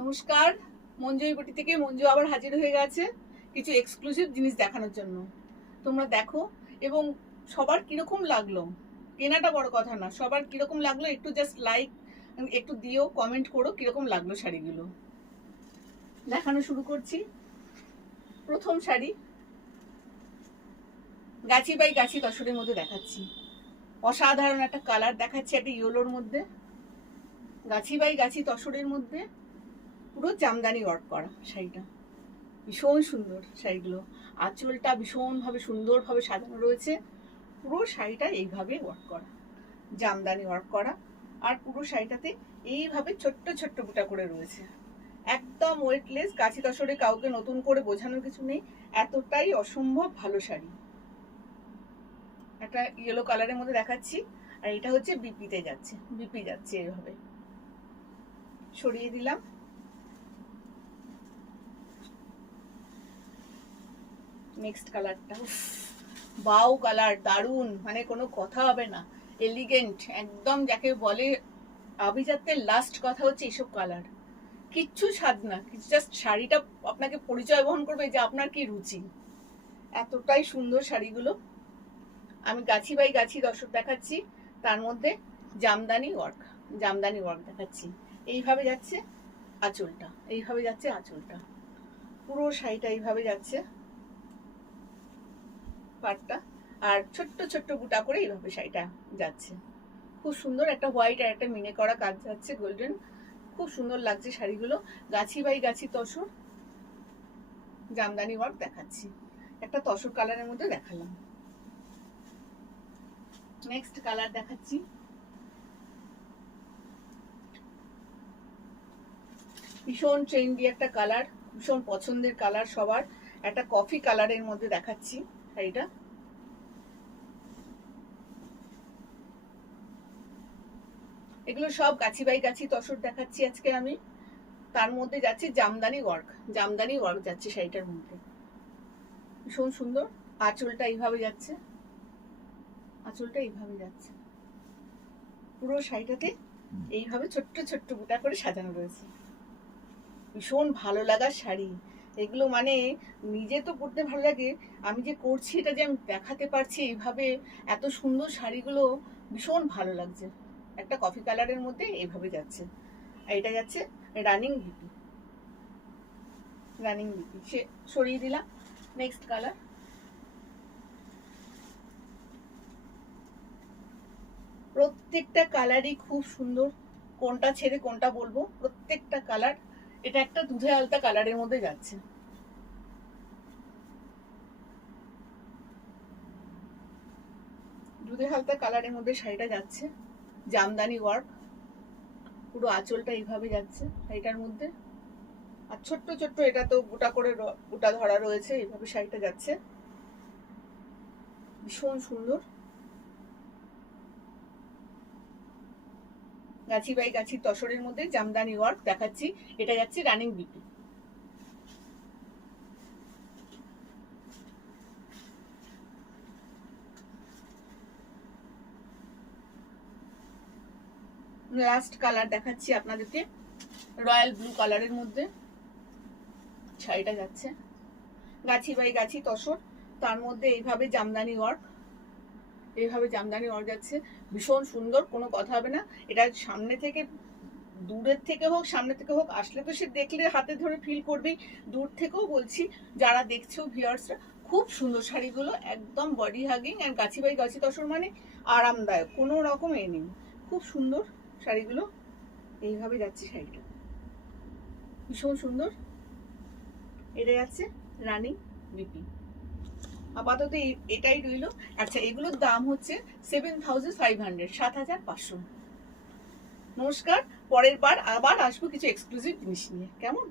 নমস্কার, মঞ্জুই বুটি থেকে মঞ্জু আবার হাজির হয়ে গেছে কিছু এক্সক্লুসিভ জিনিস দেখানোর জন্য। তোমরা দেখো এবং সবার কিরকম লাগলো, কেনাটা বড় কথা না, সবার কিরকম লাগলো একটু জাস্ট লাইক একটু দিও, কমেন্ট করো কিরকম লাগলো শাড়িগুলো। দেখানো শুরু করছি। প্রথম শাড়ি গাছি বাই গাছি তসরের মধ্যে দেখাচ্ছি। অসাধারণ একটা কালার দেখাচ্ছি, একটা ইয়েলোর মধ্যে, গাছি বাই গাছি তসরের মধ্যে, পুরো জামদানি ওয়ার্ক করা শাড়িটা। ভীষণ সুন্দর শাড়িগুলো, আঁচলটা ভীষণভাবে সুন্দরভাবে সাজানো রয়েছে। পুরো শাড়িটা এইভাবে ওয়ার্ক করা, জামদানি ওয়ার্ক করা, আর পুরো শাড়িটাতে এইভাবে ছোট্ট ছোট্ট বুটা করে রয়েছে। একদম ওয়েটলেস, গাছি তসরে কাউকে নতুন করে বোঝানোর কিছু নেই, এতটাই অসম্ভব ভালো শাড়ি। একটা ইয়েলো কালারের মধ্যে দেখাচ্ছি, আর এটা হচ্ছে বিপিতে যাচ্ছে, বিপি যাচ্ছে এইভাবে। সরিয়ে দিলাম। নেক্সট কালারটা বাউ কালার, দারুন, মানে কোনো কথা হবে না, এলিগেন্ট একদম, যাকে বলে আভিজাত্যের লাস্ট কথা হচ্ছে এইসব কালার। কিচ্ছু স্বাদ না, জাস্ট শাড়িটা আপনাকে পরিচয় বহন করবে যে আপনার কি রুচি। এতটাই সুন্দর শাড়িগুলো। আমি গাছি বাই গাছি দর্শক দেখাচ্ছি, তার মধ্যে জামদানি ওয়ার্ক, জামদানি ওয়ার্ক দেখাচ্ছি। এইভাবে যাচ্ছে আঁচলটা, এইভাবে যাচ্ছে আঁচলটা, পুরো শাড়িটা এইভাবে যাচ্ছে পাটটা, আর ছোট্ট ছোট্ট বুটা করে এইভাবে শাড়িটা যাচ্ছে। খুব সুন্দর একটা হোয়াইট আর একটা মিনে করা কাজ যাচ্ছে, গোল্ডেন, খুব সুন্দর লাগছে শাড়িগুলো। গাছি by Gachhi tussar Jamdani work দেখাচ্ছি, একটা তসর কালারের মধ্যে দেখালাম। নেক্সট কালার দেখাচ্ছি। ভীষণ ট্রেন্ডি একটা কালার, ভীষণ পছন্দের কালার সবার, একটা কফি কালারের মধ্যে দেখাচ্ছি শাড়িটা। এগুলো সব গাছি বাই গাছি তসর দেখাচ্ছি আজকে আমি। তার মধ্যে যাচ্ছে জামদানি ওয়ার্ক, জামদানি ওয়ার্ক যাচ্ছে শাড়িটার মধ্যে, ভীষণ সুন্দর। আঁচলটা এইভাবে যাচ্ছে, আঁচলটা এইভাবে যাচ্ছে, পুরো শাড়িটাতে এইভাবে ছোট্ট ছোট্ট বুটা করে সাজানো রয়েছে। ভীষণ ভালো লাগার শাড়ি এগুলো, মানে নিজে তো পরতে ভালো লাগে, আমি যে করছি এটা যে আমি দেখাতে পারছি এইভাবে, এত সুন্দর শাড়িগুলো ভীষণ ভালো লাগছে। একটা কফি কালারের মধ্যে এইভাবে যাচ্ছে, আর এটা যাচ্ছে রানিং বিপি, রানিং বিপি। সে সরিয়ে দিলাম। Next colour. প্রত্যেকটা কালারই খুব সুন্দর, কোনটা ছেড়ে কোনটা বলবো, প্রত্যেকটা কালার। এটা একটা দুধে আলতা কালারের মধ্যে যাচ্ছে, দুধে হালকা কালারের মধ্যে শাড়িটা যাচ্ছে, জামদানি ওয়ার্ক, পুরো আঁচলটা এইভাবে যাচ্ছে শাড়িটার মধ্যে, আর ছোট্ট ছোট্ট এটা তো গোটা করে গোটা ধরা রয়েছে, এইভাবে শাড়িটা যাচ্ছে, ভীষণ সুন্দর। গাছি বাই গাছি তসরের মধ্যে জামদানি ওয়ার্ক দেখাচ্ছি, এটা যাচ্ছে রানিং বিপি। লাস্ট কালার দেখাচ্ছি আপনাদেরকে, রয়্যাল ব্লু কালারের মধ্যে শাড়িটা যাচ্ছে, গাছি বাই গাছি তসর, তার মধ্যে এইভাবে জামদানি ওয়ার্ক, এইভাবে জামদানি ওয়ার্ক যাচ্ছে, ভীষণ সুন্দর, কোনো কথা হবে না। এটা সামনে থেকে, দূরের থেকে হোক সামনে থেকে হোক, আসলে তো সে দেখলে হাতে ধরে ফিল করবেই, দূর থেকেও বলছি যারা দেখছো ভিউয়ার্সরা, খুব সুন্দর শাড়িগুলো, একদম body hugging, R Gachhi by গাছি তসর মানে আরামদায়ক, কোনো রকম এ নেই, খুব সুন্দর শাড়িগুলো। এইভাবে যাচ্ছে শাড়িটা, ভীষণ সুন্দর। এটা যাচ্ছে রানিং বিপি। আপাতত এটাই রইল। আচ্ছা, এগুলোর দাম হচ্ছে 7500, 7500। নমস্কার, পরের বার আবার আসবো কিছু এক্সক্লুসিভ জিনিস নিয়ে, কেমন?